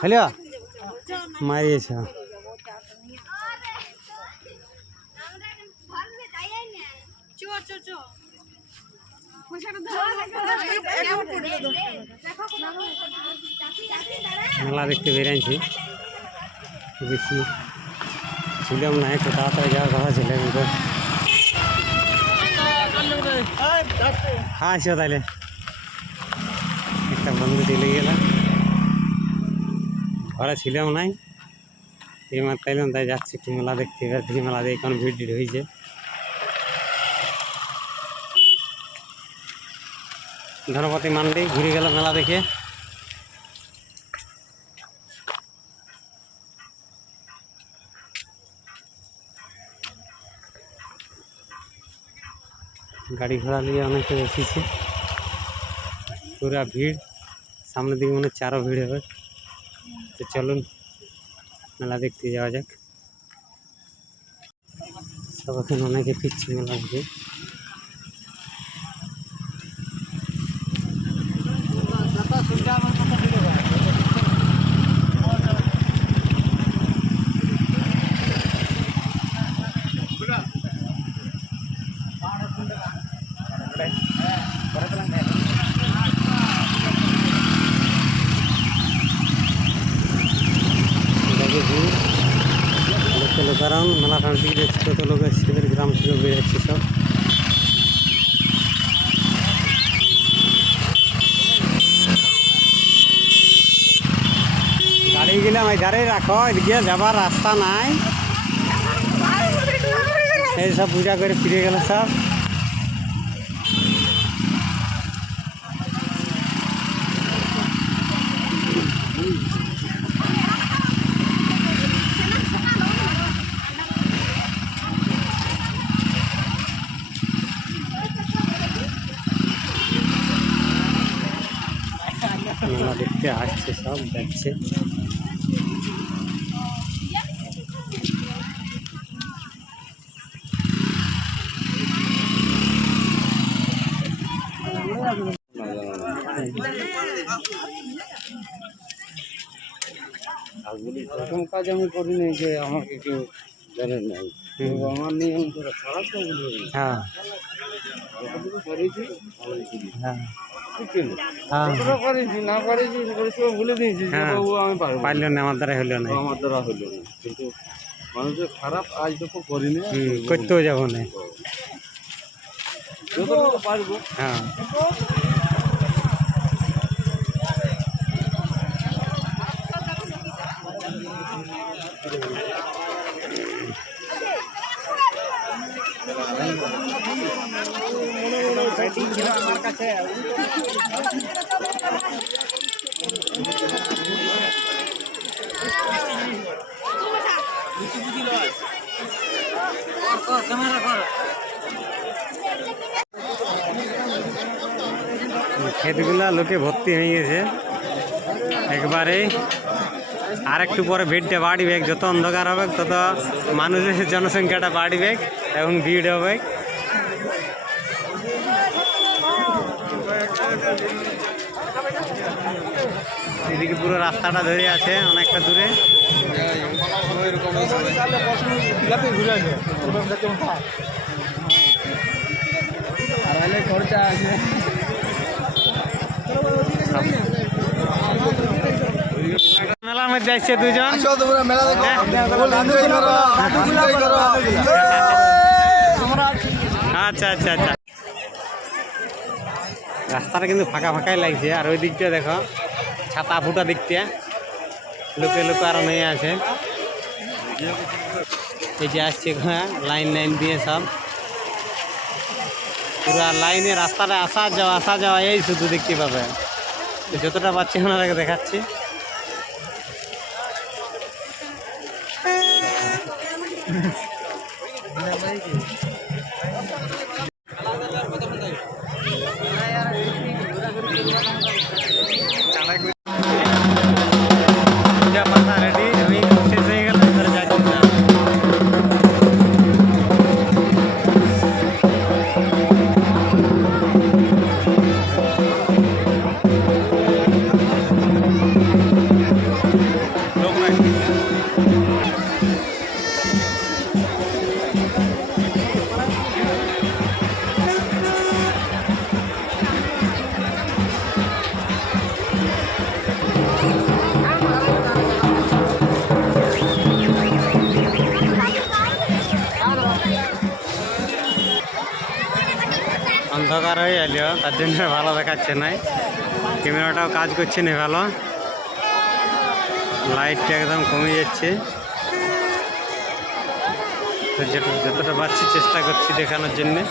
Hello মারিয়েছ মেলা দেখতে বেরিয়েছি বেশি ছিলাম না একটু তাড়াতাড়ি যাওয়ার কথা ছিল কিন্তু হ্যাঁ আসো তাহলে একটা বন্ধু চলে গেলাম ঘরে ছিলাম নাই এই মাত্র তাইলাম তাই যাচ্ছি একটু মেলা দেখতে এবার দেখি মেলা দেখে এখন ভিড় টিড় হয়েছে ধনপতি মান্ডি ঘুরে গেল মেলা দেখে গাড়ি ঘোড়া নিয়ে অনেকে এসেছে পুরা ভিড় সামনের দিকে মনে হচ্ছে আরও ভিড় হবে তো চলুন মেলা দেখতে যাওয়া যাক সব এখন অনেকে ফিরছে মেলা দেখে কারণ মেলা টান দিকে দেখছি কত লোক এসছে গ্রাম থেকে বেরোচ্ছে সব গাড়ি গেলাম এই ধারে রাখো এদিকে যাবার রাস্তা নাই এই সব পূজা করে ফিরে গেল সব মেলা দেখতে আসছে সব যাচ্ছে প্রথম কাজ আমি করিনি যে আমাকে কেউ জানেন নাই আমার নিয়ম খারাপ তো হ্যাঁ করেছি হ্যাঁ করেছি না করেছি ভুলে দিয়েছি বাবু আমি পারবো পারল না আমার দ্বারা হইল না আমার দ্বারা হইল না কিন্তু মানুষের খারাপ আজ তো করিনি করতেও যাবো না যতটুকু পারবো হ্যাঁ আমার কাছে ক্ষেতগুলা লোকে ভর্তি হয়ে গেছে একবারে আর একটু পরে ভিড়টা বাড়বে যত অন্ধকার হবে তত মানুষের জনসংখ্যাটা বাড়বে এবং ভিড় হবে এদিকে পুরো রাস্তাটা ধরে আছে অনেকটা দূরে খরচা আছে মেলার মধ্যে আসছে দুজন আচ্ছা আচ্ছা আচ্ছা রাস্তাটা কিন্তু ফাঁকা ফাঁকাই লাগছে আর ওই দিকটা দেখো ছাতা ফুটা দিকটা লোকে লোক আরো নিয়ে আছে এই যে আসছে লাইন লাইন দিয়ে সব পুরা লাইনে রাস্তাটা আসা যাওয়া এই শুধু দেখতে পাবে যতটা পাচ্ছি ওনারাকে দেখাচ্ছি অন্ধকার হয়ে এলো, তার জন্য ভালো দেখাচ্ছে না। ক্যামেরাটাও কাজ করছে না ভালো, লাইটটা একদম কমে যাচ্ছে। তো যতটা পারছি চেষ্টা করছি দেখানোর জন্যে।